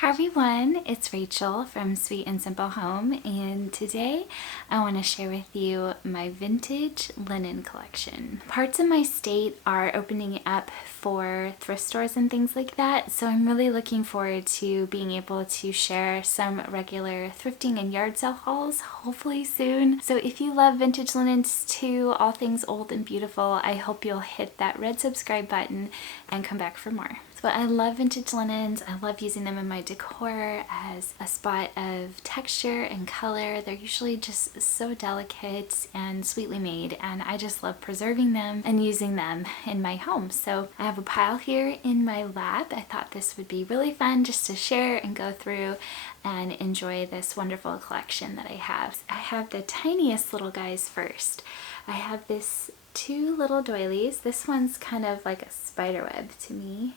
Hi everyone, it's Rachel from Sweet and Simple Home, and today I want to share with you my vintage linen collection. Parts of my state are opening up for thrift stores and things like that, so I'm really looking forward to being able to share some regular thrifting and yard sale hauls, hopefully soon. So if you love vintage linens too, all things old and beautiful, I hope you'll hit that red subscribe button and come back for more. But I love vintage linens. I love using them in my decor as a spot of texture and color. They're usually just so delicate and sweetly made, and I just love preserving them and using them in my home. So I have a pile here in my lab. I thought this would be really fun just to share and go through and enjoy this wonderful collection that I have. I have the tiniest little guys first. I have this two little doilies. This one's kind of like a spider web to me.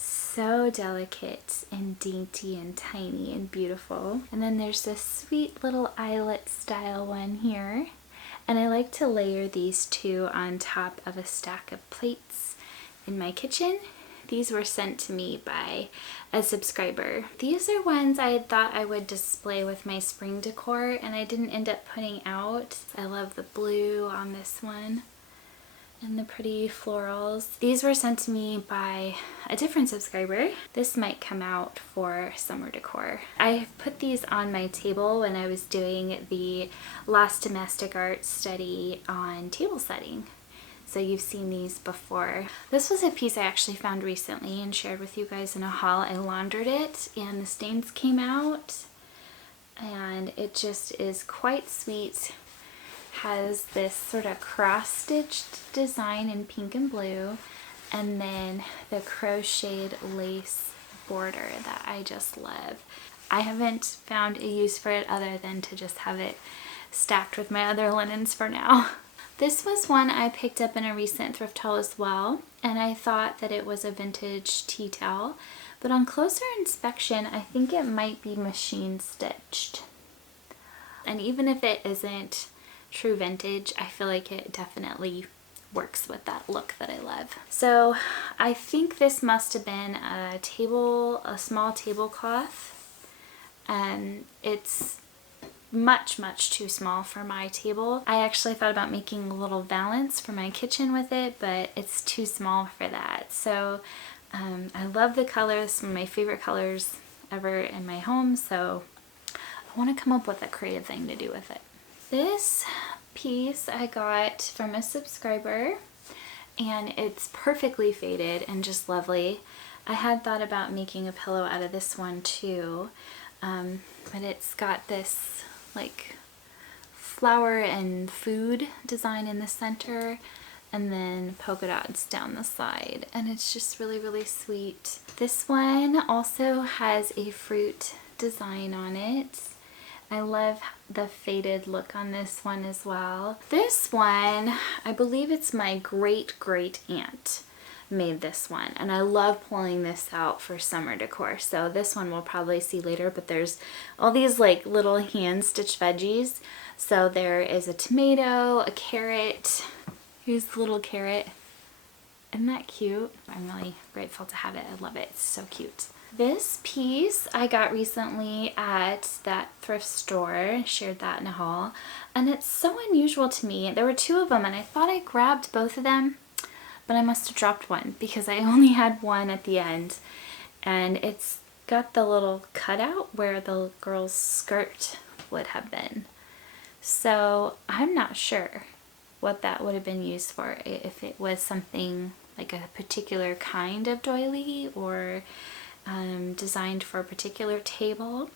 So delicate and dainty and tiny and beautiful. And then there's this sweet little eyelet style one here. And I like to layer these two on top of a stack of plates in my kitchen. These were sent to me by a subscriber. These are ones I had thought I would display with my spring decor and I didn't end up putting out. I love the blue on this one and the pretty florals. These were sent to me by a different subscriber. This might come out for summer decor. I put these on my table when I was doing the last domestic art study on table setting. So you've seen these before. This was a piece I actually found recently and shared with you guys in a haul. I laundered it and the stains came out and it just is quite sweet. Has this sort of cross-stitched design in pink and blue, and then the crocheted lace border that I just love. I haven't found a use for it other than to just have it stacked with my other linens for now. This was one I picked up in a recent thrift haul as well, and I thought that it was a vintage tea towel, but on closer inspection I think it might be machine stitched. And even if it isn't true vintage, I feel like it definitely works with that look that I love. So I think this must have been a small tablecloth, and it's much too small for my table. I actually thought about making a little valance for my kitchen with it, but it's too small for that. So I love the color. It's one of my favorite colors ever in my home, so I want to come up with a creative thing to do with it. This piece I got from a subscriber and it's perfectly faded and just lovely. I had thought about making a pillow out of this one too, but it's got this like flower and food design in the center and then polka dots down the side, and it's just really sweet. This one also has a fruit design on it. I love the faded look on this one as well. This one, I believe it's my great aunt made this one, and I love pulling this out for summer decor. So this one we'll probably see later, but there's all these like little hand stitched veggies. So there is a tomato, a carrot. Here's the little carrot. Isn't that cute? I'm really grateful to have it. I love it. It's so cute. This piece I got recently at that thrift store, shared that in a haul, and it's so unusual to me. There were two of them and I thought I grabbed both of them, but I must have dropped one because I only had one at the end, and it's got the little cutout where the girl's skirt would have been. So I'm not sure what that would have been used for, if it was something like a particular kind of doily or designed for a particular table.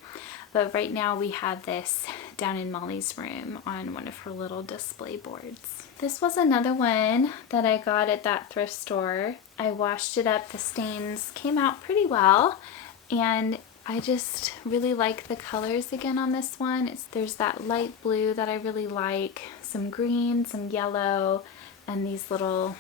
But right now we have this down in Molly's room on one of her little display boards. This was another one that I got at that thrift store. I washed it up, the stains came out pretty well, and I just really like the colors again on this one. There's that light blue that I really like, some green, some yellow, and these little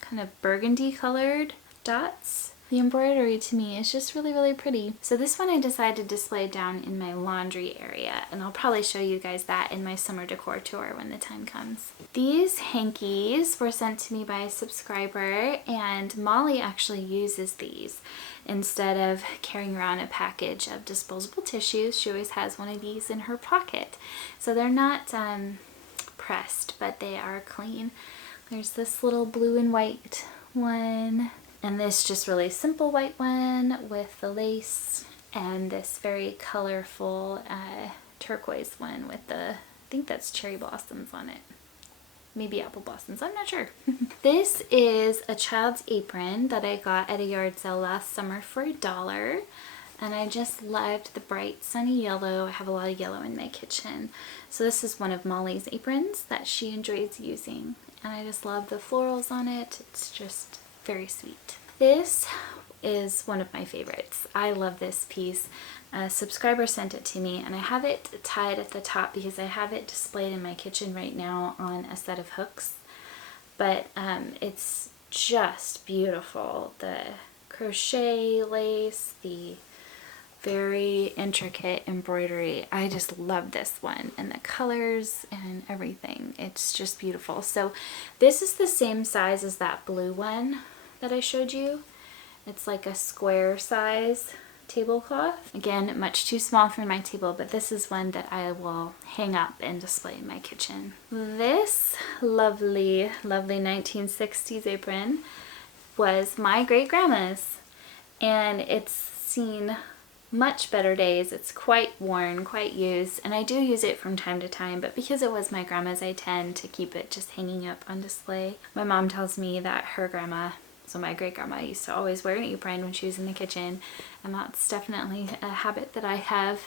kind of burgundy colored dots. The embroidery to me is just really pretty. So this one I decided to display down in my laundry area, and I'll probably show you guys that in my summer decor tour when the time comes. These hankies were sent to me by a subscriber, and Molly actually uses these instead of carrying around a package of disposable tissues, she always has one of these in her pocket. So they're not pressed, but they are clean. There's this little blue and white one, and this just really simple white one with the lace, and this very colorful turquoise one with the, I think that's cherry blossoms on it. Maybe apple blossoms, I'm not sure. This is a child's apron that I got at a yard sale last summer for $1. And I just loved the bright sunny yellow. I have a lot of yellow in my kitchen. So this is one of Molly's aprons that she enjoys using. And I just love the florals on it. It's just very sweet. This is one of my favorites. I love this piece. A subscriber sent it to me, and I have it tied at the top because I have it displayed in my kitchen right now on a set of hooks. But it's just beautiful. The crochet lace, the very intricate embroidery. I just love this one, and the colors and everything. It's just beautiful. So this is the same size as that blue one that I showed you. It's like a square size tablecloth. Again, much too small for my table, but this is one that I will hang up and display in my kitchen. This lovely, lovely 1960s apron was my great-grandma's, and it's seen much better days. It's quite worn, quite used, and I do use it from time to time, but because it was my grandma's, I tend to keep it just hanging up on display. My mom tells me that her grandma, so my great-grandma, used to always wear an apron when she was in the kitchen, and that's definitely a habit that I have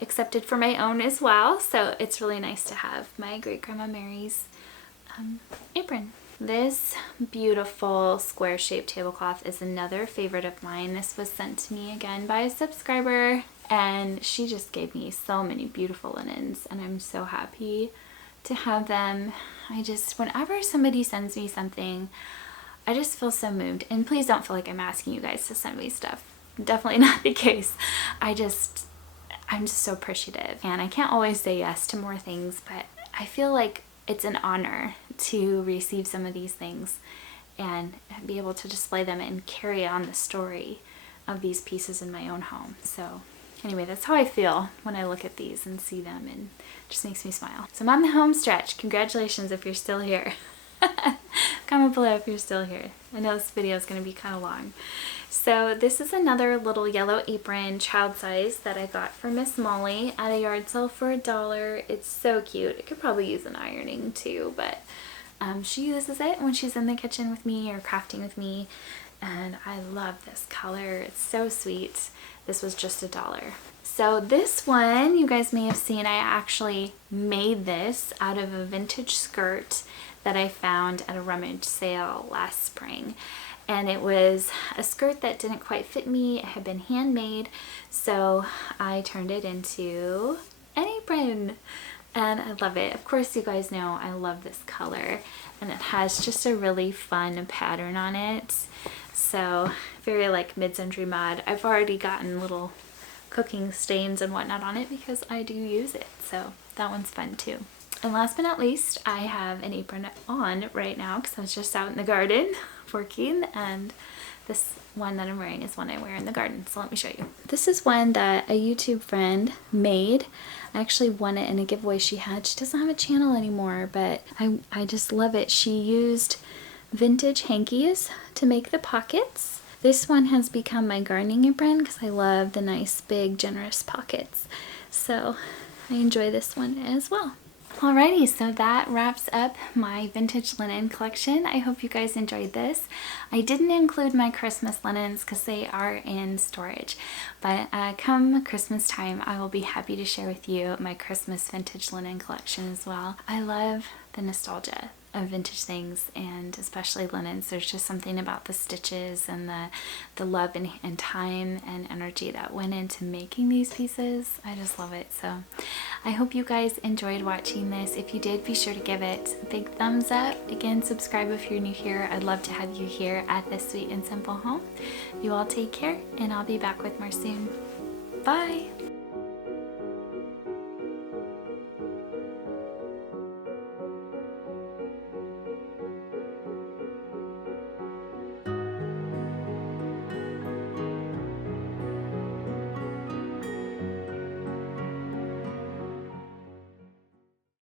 accepted for my own as well. So it's really nice to have my great-grandma Mary's apron. This beautiful square-shaped tablecloth is another favorite of mine. This was sent to me again by a subscriber, and she just gave me so many beautiful linens, and I'm so happy to have them. I just, whenever somebody sends me something, I just feel so moved. And please don't feel like I'm asking you guys to send me stuff. Definitely not the case. I'm just so appreciative. And I can't always say yes to more things, but I feel like it's an honor to receive some of these things and be able to display them and carry on the story of these pieces in my own home. So anyway, that's how I feel when I look at these and see them, and it just makes me smile. So I'm on the home stretch. Congratulations if you're still here. Comment below if you're still here. I know this video is going to be kind of long. So this is another little yellow apron, child size, that I got for Miss Molly at a yard sale for $1. It's so cute. It could probably use an ironing too, but she uses it when she's in the kitchen with me or crafting with me, and I love this color. It's so sweet. This was just $1. So this one, you guys may have seen, I actually made this out of a vintage skirt that I found at a rummage sale last spring. And it was a skirt that didn't quite fit me. It had been handmade, so I turned it into an apron. And I love it. Of course, you guys know I love this color, and it has just a really fun pattern on it. So very like mid-century mod. I've already gotten little cooking stains and whatnot on it because I do use it. So that one's fun too. And last but not least, I have an apron on right now because I was just out in the garden working, and this one that I'm wearing is one I wear in the garden. So let me show you. This is one that a YouTube friend made. I actually won it in a giveaway she had. She doesn't have a channel anymore, but I just love it. She used vintage hankies to make the pockets. This one has become my gardening apron because I love the nice big generous pockets. So I enjoy this one as well. Alrighty, so that wraps up my vintage linen collection. I hope you guys enjoyed this. I didn't include my Christmas linens because they are in storage, but come Christmas time, I will be happy to share with you my Christmas vintage linen collection as well. I love the nostalgia of vintage things, and especially linens. There's just something about the stitches and the love and time and energy that went into making these pieces. I just love it. So I hope you guys enjoyed watching this. If you did, be sure to give it a big thumbs up. Again, subscribe if you're new here. I'd love to have you here at this sweet and simple home. You all take care, and I'll be back with more soon. Bye!